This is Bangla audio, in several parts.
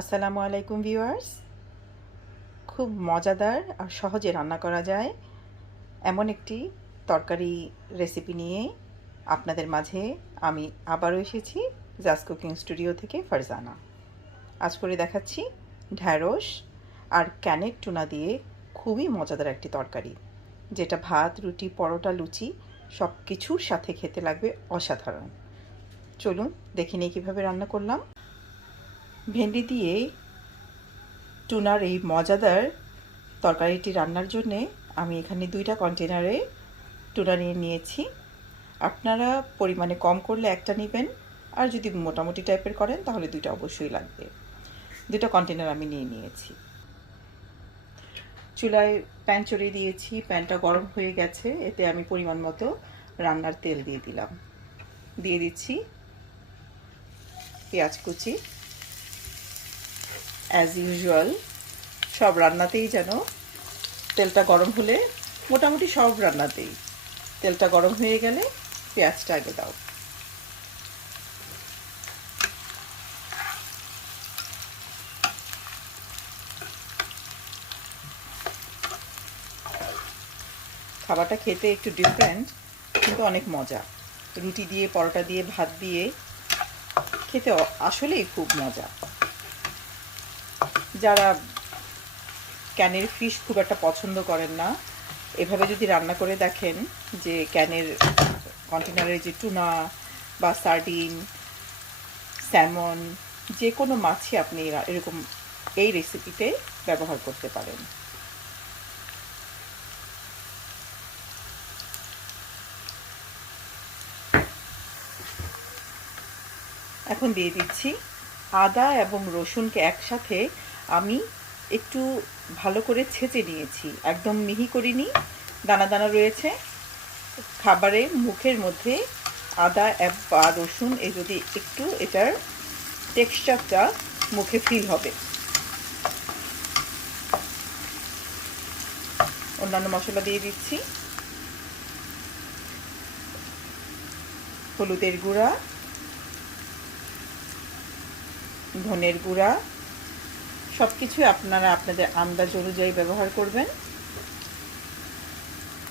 আসসালামু আলাইকুম ভিউয়ার্স। খুব মজাদার আর সহজে রান্না করা যায় এমন একটি তরকারি রেসিপি নিয়ে আপনাদের মাঝে আমি আবারও এসেছি জাস্ট কুকিং স্টুডিও থেকে ফারজানা। আজ করে দেখাচ্ছি ঢ্যাঁড়স আর ক্যানেট টুনা দিয়ে খুবই মজাদার একটি তরকারি, যেটা ভাত, রুটি, পরোটা, লুচি সব কিছুর সাথে খেতে লাগবে অসাধারণ। চলুন দেখে নিই কীভাবে রান্না করলাম। ভেন্ডি দিয়ে টুনার এই মজাদার তরকারিটি রান্নার জন্যে আমি এখানে 2টা কন্টেনারে টুনা নিয়ে নিয়েছি। আপনারা পরিমাণে কম করলে একটা নেবেন, আর যদি মোটামুটি টাইপের করেন তাহলে 2টা অবশ্যই লাগবে। 2টা কন্টেনার আমি নিয়ে নিয়েছি। চুলায় প্যান চড়িয়ে দিয়েছি, প্যানটা গরম হয়ে গেছে। এতে আমি পরিমাণ মতো রান্নার তেল দিয়ে দিলাম। দিয়ে দিচ্ছি পেঁয়াজ কুচি। অ্যাজ ইউজুয়াল সব রান্নাতেই যেন তেলটা গরম হলে, মোটামুটি সব রান্নাতেই তেলটা গরম হয়ে গেলে পেঁয়াজটা আগে দাও। খাবারটা খেতে একটু ডিফারেন্ট, কিন্তু অনেক মজা। রুটি দিয়ে, পরোটা দিয়ে, ভাত দিয়ে খেতে আসলেই খুব মজা। যারা ক্যানের ফিশ খুব একটা পছন্দ করেন না, এভাবে যদি রান্না করে দেখেন, যে ক্যানের কন্টেনারে যে টুনা বা সার্ডিন, স্যামন, যে কোনো মাছই আপনি এরকম এই রেসিপিতে ব্যবহার করতে পারেন। এখন দিয়ে দিচ্ছি আদা এবং রসুনকে একসাথে আমি একটু ভালো করে ছেঁচে নিয়েছি, একদম মিহি করিনি, দানা দানা রয়েছে। খাবারে মুখের মধ্যে আদা বা রসুন যদি একটু এটার টেক্সচারটা মুখে ফিল হবে। অন্যান্য মশলা দিয়ে দিচ্ছি, হলুদের গুঁড়া, ধনের গুঁড়া, সব কিছু আপনারা আপনাদের আন্দাজ অনুযায়ী ব্যবহার করবেন।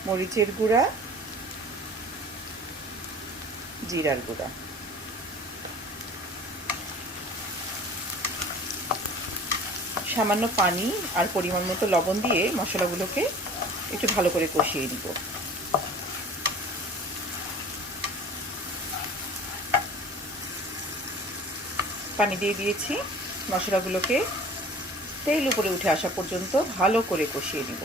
মরিচের গুঁড়া, জিরার গুঁড়া। সামান্য পানি আর পরিমাণ মতো লবণ দিয়ে মশলাগুলোকে একটু ভালো করে কষিয়ে নিব। পানি দিয়ে দিয়েছি, মশলাগুলোকে তেল উপরে উঠে আসা পর্যন্ত ভালো করে কষিয়ে নিব।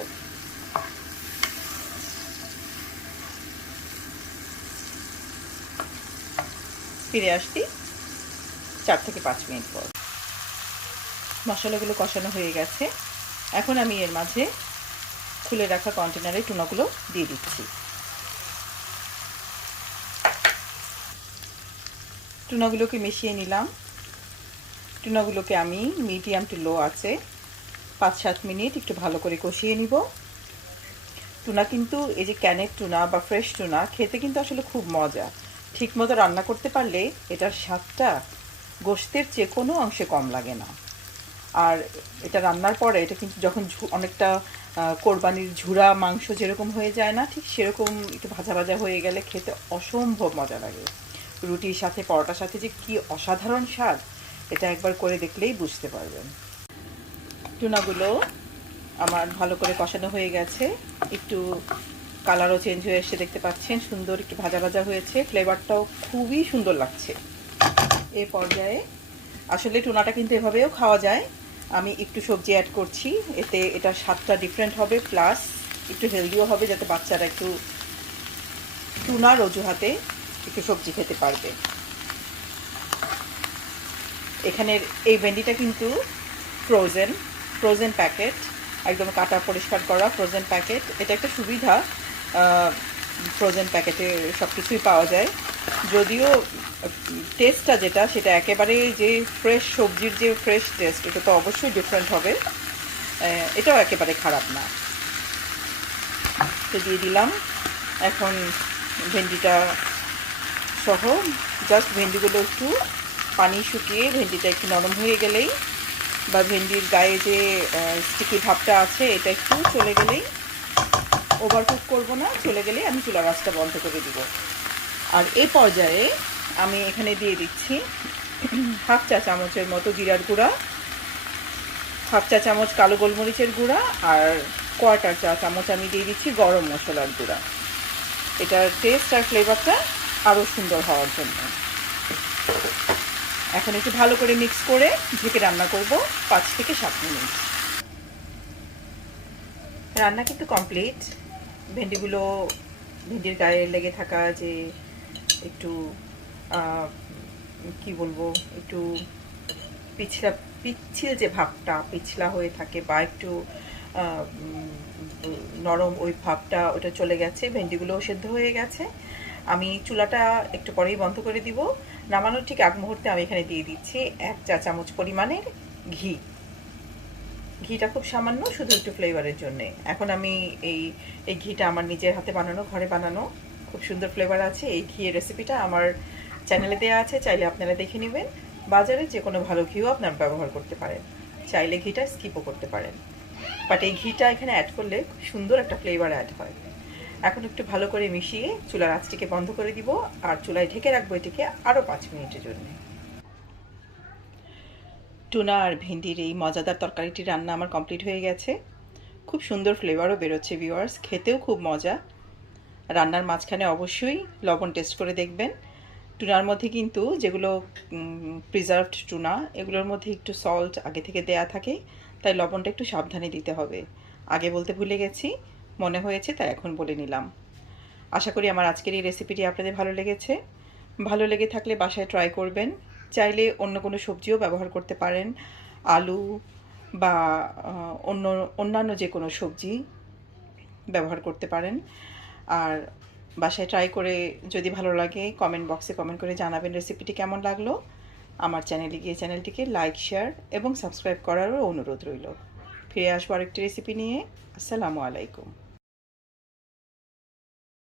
ফিরে আসছি 4 থেকে 5 মিনিট পর। মশলাগুলো কষানো হয়ে গেছে। এখন আমি এর মাঝে খুলে রাখা কন্টেনারে টুনাগুলো দিয়ে দিচ্ছি। টুনাগুলোকে মিশিয়ে নিলাম। টুনাগুলোকে আমি মিডিয়াম টু লো আছে 5-7 মিনিট একটু ভালো করে কষিয়ে নিব। টুনা কিন্তু এই যে ক্যানের টুনা বা ফ্রেশ টুনা খেতে কিন্তু আসলে খুব মজা। ঠিকমতো রান্না করতে পারলে এটার স্বাদটা গোশতের চেয়ে কোনো অংশে কম লাগে না। আর এটা রান্নার পরে এটা কিন্তু যখন অনেকটা কোরবানির ঝুরা মাংস যেরকম হয়ে যায় না, ঠিক সেরকম একটু ভাজা ভাজা হয়ে গেলে খেতে অসম্ভব মজা লাগে। রুটির সাথে, পরোটার সাথে যে কি অসাধারণ স্বাদ, এটা একবার করে দেখলেই বুঝতে পারবেন। টুনাগুলো আমার ভালো করে কষানো হয়ে গেছে, একটু কালারও চেঞ্জ হয়ে এসে দেখতে পাচ্ছেন, সুন্দর একটু ভাজা ভাজা হয়েছে, ফ্লেভারটাও খুবই সুন্দর লাগছে। এই পর্যায়ে আসলে টুনাটা কিন্তু এভাবেও খাওয়া যায়, আমি একটু সবজি অ্যাড করছি, এতে এটার স্বাদটা ডিফারেন্ট হবে, প্লাস একটু হেলদিও হবে, যাতে বাচ্চারা একটু টুনার অজুহাতে একটু সবজি খেতে পারবে। এখানের এই ভেন্ডিটা কিন্তু ফ্রোজেন প্যাকেট, একদম কাটা পরিষ্কার করা ফ্রোজেন প্যাকেট। এটা একটা সুবিধা, ফ্রোজেন প্যাকেটে সব কিছুই পাওয়া যায়। যদিও টেস্টটা যেটা, সেটা একেবারে যে ফ্রেশ সবজির যে ফ্রেশ টেস্ট, এটা তো অবশ্যই ডিফারেন্ট হবে, এটাও একেবারে খারাপ না। তো দিয়ে দিলাম। এখন ভেন্ডিটা সহ জাস্ট ভেন্ডিগুলো একটু পানি শুকিয়ে ভেন্ডিটা একটু নরম হয়ে গেলেই বা ভেন্ডির গায়ে যে স্টিকি ভাবটা আছে এটা একটু চলে গেলেই, ওভারকুক করব না, চলে গেলেই আমি চুলা আঁচটা বন্ধ করে দিব। আর এই পর্যায়ে আমি এখানে দিয়ে দিচ্ছি হাফ চা চামচের মতো জিরার গুঁড়া, হাফ চা চামচ কালো গোলমরিচের গুঁড়া, আর কোয়ার্টার চা চামচ আমি দিয়ে দিচ্ছি গরম মশলার গুঁড়া, এটার টেস্ট আর ফ্লেভারটা আরও সুন্দর হওয়ার জন্য। এখন একটু ভালো করে মিক্স করে ঢেকে রান্না করব 5 থেকে 7 মিনিট। রান্না কিন্তু কমপ্লিট। ভেন্ডির গায়ে লেগে থাকা যে একটু কি বলবো, একটু পিচ্ছিল যে ভাবটা, পিছলা হয়ে থাকে বা একটু নরম ওই ভাবটা, ওটা চলে গেছে। ভেন্ডিগুলোও সেদ্ধ হয়ে গেছে। আমি চুলাটা একটু পরেই বন্ধ করে দিব। নামানোর ঠিক আগ মুহূর্তে আমি এখানে দিয়ে দিচ্ছি 1 চা চামচ পরিমাণের ঘি। ঘিটা খুব সামান্য, শুধু একটু ফ্লেভারের জন্যে। এখন আমি এই ঘিটা আমার নিজের হাতে বানানো, ঘরে বানানো, খুব সুন্দর ফ্লেভার আছে। এই ঘিয়ের রেসিপিটা আমার চ্যানেলে দেওয়া আছে, চাইলে আপনারা দেখে নেবেন। বাজারে যে কোনো ভালো ঘিও আপনারা ব্যবহার করতে পারেন, চাইলে ঘিটা স্কিপও করতে পারেন, বাট এই ঘিটা এখানে অ্যাড করলে খুব সুন্দর একটা ফ্লেভার অ্যাড হয়। এখন একটু ভালো করে মিশিয়ে চুলার আঁচটিকে বন্ধ করে দিব, আর চুলায় ঢেকে রাখবো এটিকে আরও 5 মিনিটের জন্য। টুনা আর ভেন্ডির এই মজাদার তরকারিটি রান্না আমার কমপ্লিট হয়ে গেছে। খুব সুন্দর ফ্লেভারও বেরোচ্ছে ভিউয়ার্স, খেতেও খুব মজা। রান্নার মাঝখানে অবশ্যই লবণ টেস্ট করে দেখবেন। টুনার মধ্যে কিন্তু, যেগুলো প্রিজার্ভড টুনা, এগুলোর মধ্যে একটু সল্ট আগে থেকে দেয়া থাকে, তাই লবণটা একটু সাবধানে দিতে হবে। আগে বলতে ভুলে গেছি, মনে হয়েছে তাই এখন বলে নিলাম। আশা করি আমার আজকের এই রেসিপিটি আপনাদের ভালো লেগেছে। ভালো লেগে থাকলে বাসায় ট্রাই করবেন। চাইলে অন্য কোনো সবজিও ব্যবহার করতে পারেন, আলু বা অন্যান্য যে কোনো সবজি ব্যবহার করতে পারেন। আর বাসায় ট্রাই করে যদি ভালো লাগে, কমেন্ট বক্সে কমেন্ট করে জানাবেন রেসিপিটি কেমন লাগলো। আমার চ্যানেলে গিয়ে চ্যানেলটিকে লাইক, শেয়ার এবং সাবস্ক্রাইব করারও অনুরোধ রইল। ফিরে আসবো আরেকটি রেসিপি নিয়ে। আসসালামু আলাইকুম।